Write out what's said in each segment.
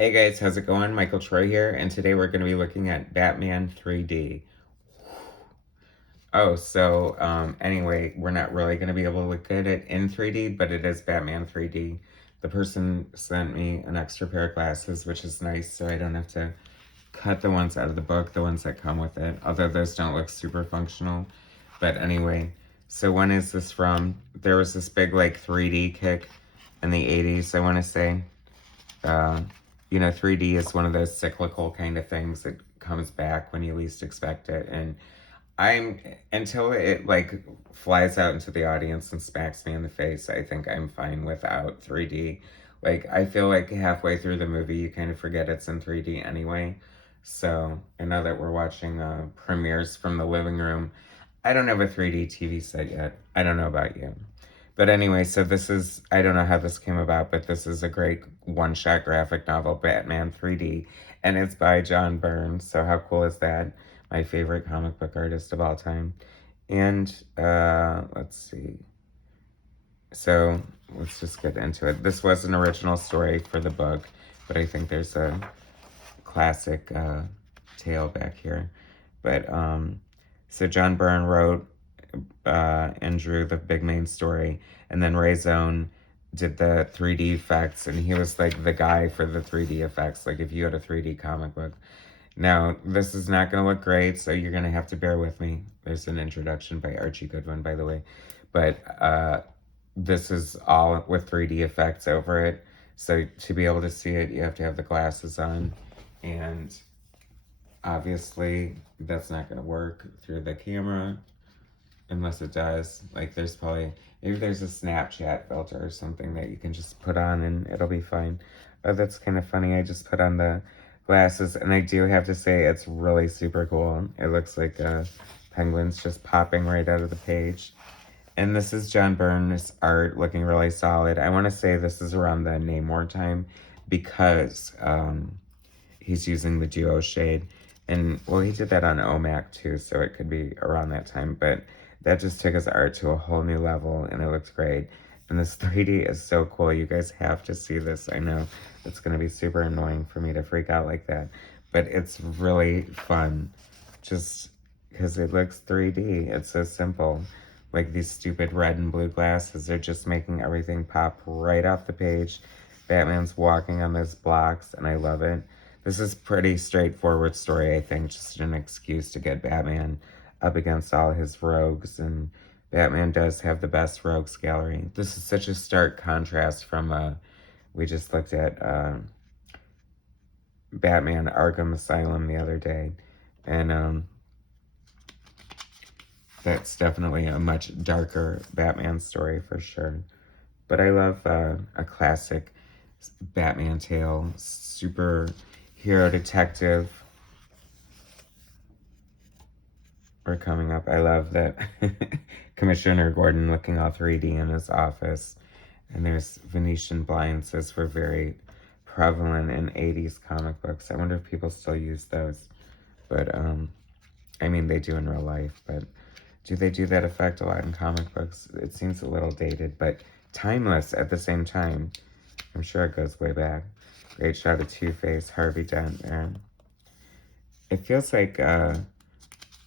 Hey guys, how's it going? Michael Troy here, and today we're going to be looking at Batman 3D. Anyway, we're not really going to be able to look at it in 3D, but it is Batman 3D. The person sent me an extra pair of glasses, which is nice, so I don't have to cut the ones out of the book, the ones that come with it, although those don't look super functional. But anyway, so when is this from? There was this big, 3D kick in the 80s, I want to say. Uh, 3D is one of those cyclical kind of things that comes back when you least expect it. And I'm, until it flies out into the audience and smacks me in the face, I think I'm fine without 3D. I feel like halfway through the movie, you kind of forget it's in 3D anyway. So I know that we're watching premieres from the living room. I don't have a 3D TV set yet. I don't know about you. But anyway, so this is, I don't know how this came about, but this is a great one-shot graphic novel, Batman 3D, and it's by John Byrne. So how cool is that? My favorite comic book artist of all time. And let's see. So let's just get into it. This was an original story for the book, but I think there's a classic tale back here. But so John Byrne wrote and drew the big main story, and then Ray Zone did the 3D effects, and he was like the guy for the 3D effects. Like if you had a 3D comic book. Now this is not going to look great, so you're going to have to bear with me. There's an introduction by Archie Goodwin, by the way, but this is all with 3D effects over it. So to be able to see it, you have to have the glasses on, and obviously that's not going to work through the camera unless it does. Like there's probably, maybe there's a Snapchat filter or something that you can just put on and it'll be fine. Oh, that's kind of funny. I just put on the glasses, and I do have to say it's really super cool. It looks like penguins just popping right out of the page. And this is John Byrne's art, looking really solid. I want to say this is around the Namor time, because he's using the duo shade. And, well, he did that on OMAC too, so it could be around that time. But that just took his art to a whole new level, and it looks great. And this 3D is so cool. You guys have to see this. I know it's going to be super annoying for me to freak out like that, but it's really fun just because it looks 3D. It's so simple. Like these stupid red and blue glasses are just making everything pop right off the page. Batman's walking on those blocks, and I love it. This is pretty straightforward story, I think, just an excuse to get Batman up against all his rogues, and Batman does have the best rogues gallery. This is such a stark contrast from, we just looked at Batman Arkham Asylum the other day, and that's definitely a much darker Batman story for sure. But I love a classic Batman tale, superhero detective. We're coming up. I love that Commissioner Gordon looking all 3D in his office. And there's Venetian blinds. Those were very prevalent in 80s comic books. I wonder if people still use those. But, I mean, they do in real life, but do they do that effect a lot in comic books? It seems a little dated, but timeless at the same time. I'm sure it goes way back. Great shot of Two-Face, Harvey Dent there. It feels like,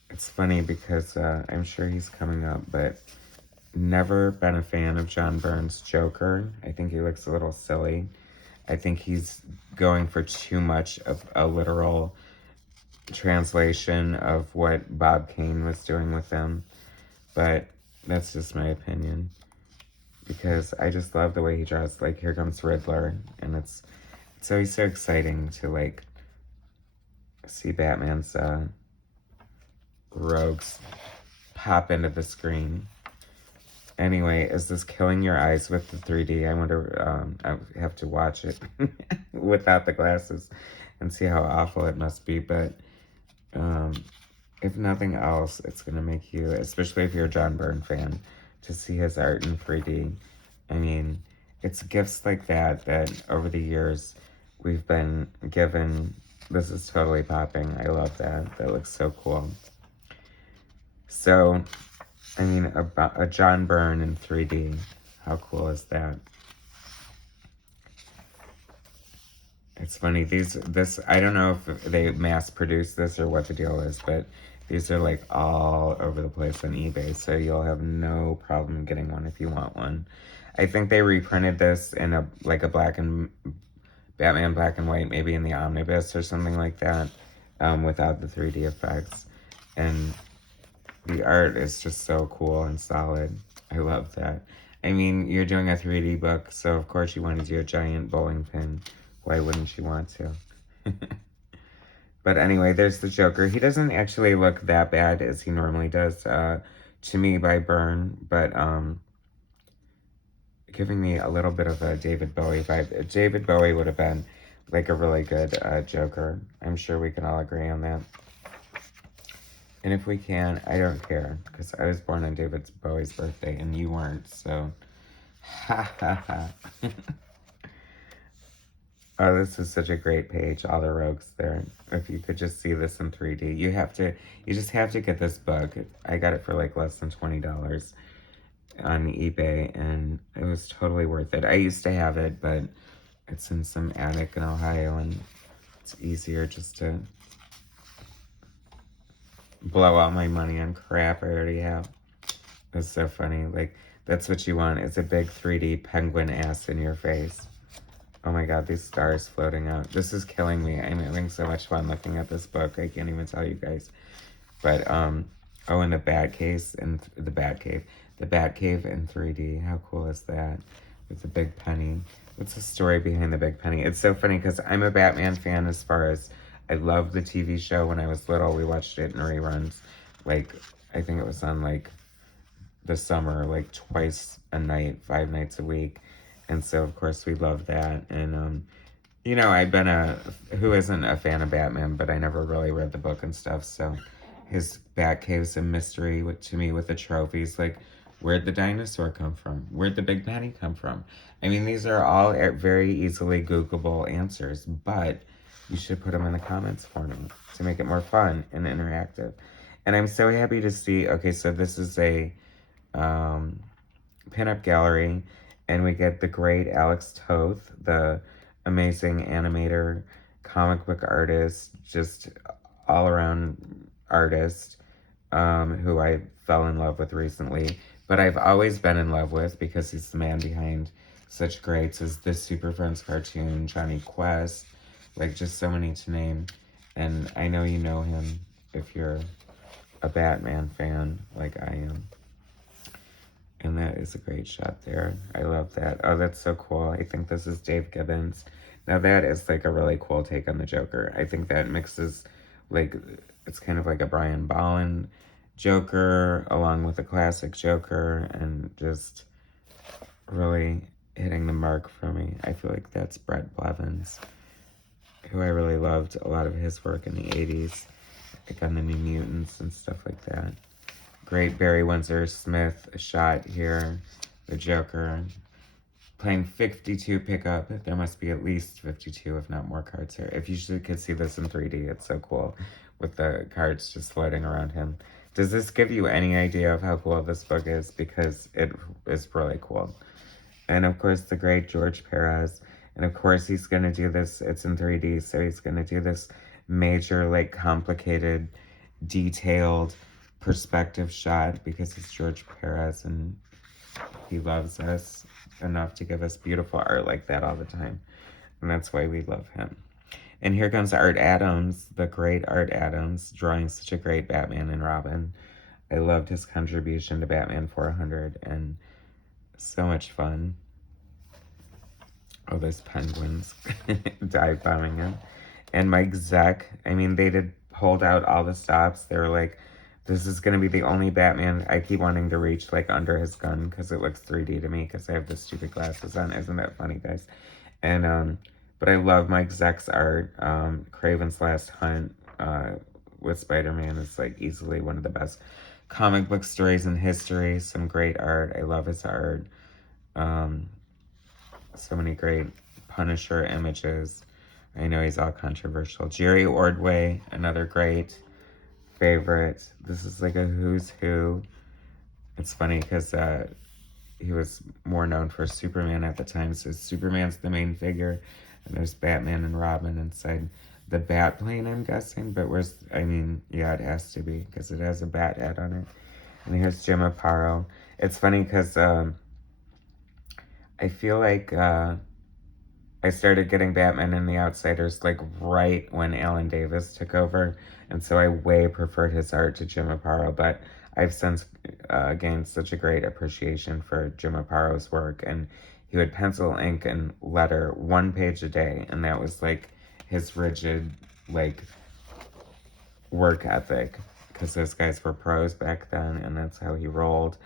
it's funny because I'm sure he's coming up, but never been a fan of John Byrne's Joker. I think he looks a little silly. I think he's going for too much of a literal translation of what Bob Kane was doing with him. But that's just my opinion, because I just love the way he draws. Like, here comes Riddler, and it's always so exciting to, see Batman's rogues pop into the screen. Anyway, is this killing your eyes with the 3D? I wonder, I have to watch it without the glasses and see how awful it must be. But if nothing else, it's going to make you, especially if you're a John Byrne fan, to see his art in 3D. I mean, it's gifts like that over the years we've been given. This is totally popping. I love that. That looks so cool. So, I mean, a John Byrne in 3D. How cool is that? It's funny, I don't know if they mass produce this or what the deal is, but these are like all over the place on eBay, so you'll have no problem getting one if you want one. I think they reprinted this in a Batman black and white, maybe in the omnibus or something like that, without the 3D effects. And the art is just so cool and solid. I love that. I mean, you're doing a 3D book, so of course you want to do a giant bowling pin. Why wouldn't you want to? But anyway, there's the Joker. He doesn't actually look that bad as he normally does, to me, by Byrne, but giving me a little bit of a David Bowie vibe. David Bowie would have been like a really good Joker. I'm sure we can all agree on that. And if we can, I don't care, because I was born on David Bowie's birthday, and you weren't, so ha ha ha. Oh, this is such a great page, all the rogues there. If you could just see this in 3D, you just have to get this book. I got it for like less than $20 on eBay, and it was totally worth it. I used to have it, but it's in some attic in Ohio, and it's easier just to blow all my money on crap I already have. It's so funny. Like, that's what you want, is a big 3D penguin ass in your face. Oh my god, these stars floating out. This is killing me. I'm having so much fun looking at this book. I can't even tell you guys. But, oh, and the Batcave and the Batcave. The Batcave in 3D. How cool is that? With the big penny. What's the story behind the big penny? It's so funny because I'm a Batman fan as far as I loved the TV show when I was little. We watched it in reruns. Like, I think it was on, like, the summer, like, twice a night, 5 nights a week. And so, of course, we love that. And, you know, who isn't a fan of Batman, but I never really read the book and stuff. So his Batcave's a mystery to me with the trophies. Like, where'd the dinosaur come from? Where'd the big penny come from? I mean, these are all very easily Googleable answers, but you should put them in the comments for me to make it more fun and interactive. And I'm so happy to see, okay, so this is a pinup gallery. And we get the great Alex Toth, the amazing animator, comic book artist, just all-around artist, who I fell in love with recently. But I've always been in love with because he's the man behind such greats as the Super Friends cartoon, Johnny Quest, like just so many to name. And I know you know him if you're a Batman fan like I am. And that is a great shot there. I love that. Oh, that's so cool. I think this is Dave Gibbons. Now that is like a really cool take on the Joker. I think that mixes, like, it's kind of like a Brian Bolland Joker along with a classic Joker, and just really hitting the mark for me. I feel like that's Brett Blevins, who I really loved a lot of his work in the 80s, like on the New Mutants and stuff like that. Great Barry Windsor-Smith shot here. The Joker playing 52 pickup. There must be at least 52, if not more cards here. If you could see this in 3D, it's so cool with the cards just floating around him. Does this give you any idea of how cool this book is? Because it is really cool. And of course, the great George PÉREZ. And of course, he's going to do this. It's in 3D, so he's going to do this major, like, complicated, detailed perspective shot because it's George PÉREZ and he loves us enough to give us beautiful art like that all the time. And that's why we love him. And here comes Art Adams, the great Art Adams, drawing such a great Batman and Robin. I loved his contribution to Batman 400 and so much fun. Oh, those penguins dive bombing him. And Mike Zeck, I mean, they did hold out all the stops. They were like, this is going to be the only Batman I keep wanting to reach, like, under his gun, because it looks 3D to me, because I have the stupid glasses on. Isn't that funny, guys? And, but I love Mike Zeck's art. Kraven's Last Hunt with Spider-Man is, like, easily one of the best comic book stories in history. Some great art. I love his art. So many great Punisher images. I know he's all controversial. Jerry Ordway, another great favorite. This is like a who's who. It's funny because he was more known for Superman at the time, so Superman's the main figure. And there's Batman and Robin inside the bat plane, I'm guessing. But where's, I mean, yeah, it has to be because it has a bat head on it. And here's Jim Aparo. It's funny because I feel like I started getting Batman and the Outsiders like right when Alan Davis took over, and so I way preferred his art to Jim Aparo, but I've since gained such a great appreciation for Jim Aparo's work, and he would pencil, ink, and letter 1 page a day, and that was like his rigid like work ethic, because those guys were pros back then, and that's how he rolled.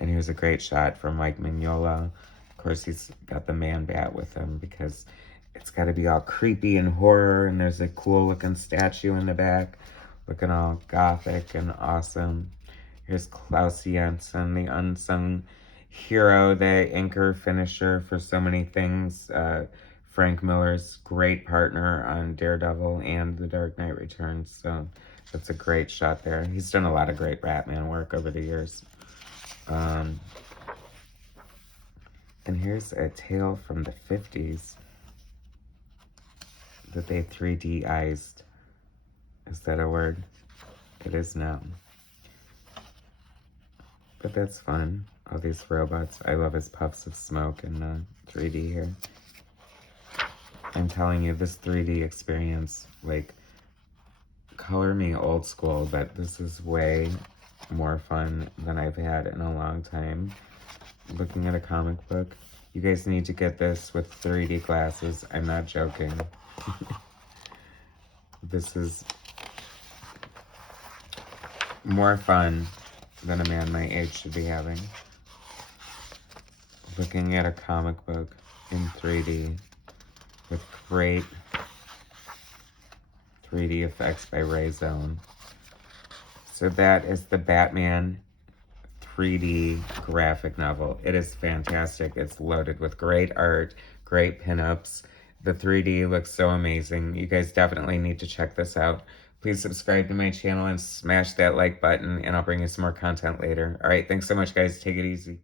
And here's a great shot from Mike Mignola. Of course, he's got the man bat with him because it's got to be all creepy and horror, and there's a cool looking statue in the back looking all gothic and awesome. Here's Klaus Jensen, the unsung hero, the anchor finisher for so many things. Frank Miller's great partner on Daredevil and The Dark Knight Returns, so that's a great shot there. He's done a lot of great Batman work over the years. And here's a tale from the 50s that they 3D-ized. Is that a word? It is now. But that's fun. All these robots. I love his puffs of smoke and 3D here. I'm telling you, this 3D experience, like, color me old school, but this is way more fun than I've had in a long time. Looking at a comic book. You guys need to get this with 3D glasses. I'm not joking. This is more fun than a man my age should be having. Looking at a comic book in 3D with great 3D effects by Ray Zone. So that is the Batman 3D graphic novel. It is fantastic. It's loaded with great art, great pinups. The 3D looks so amazing. You guys definitely need to check this out. Please subscribe to my channel and smash that like button, and I'll bring you some more content later. All right, thanks so much, guys. Take it easy.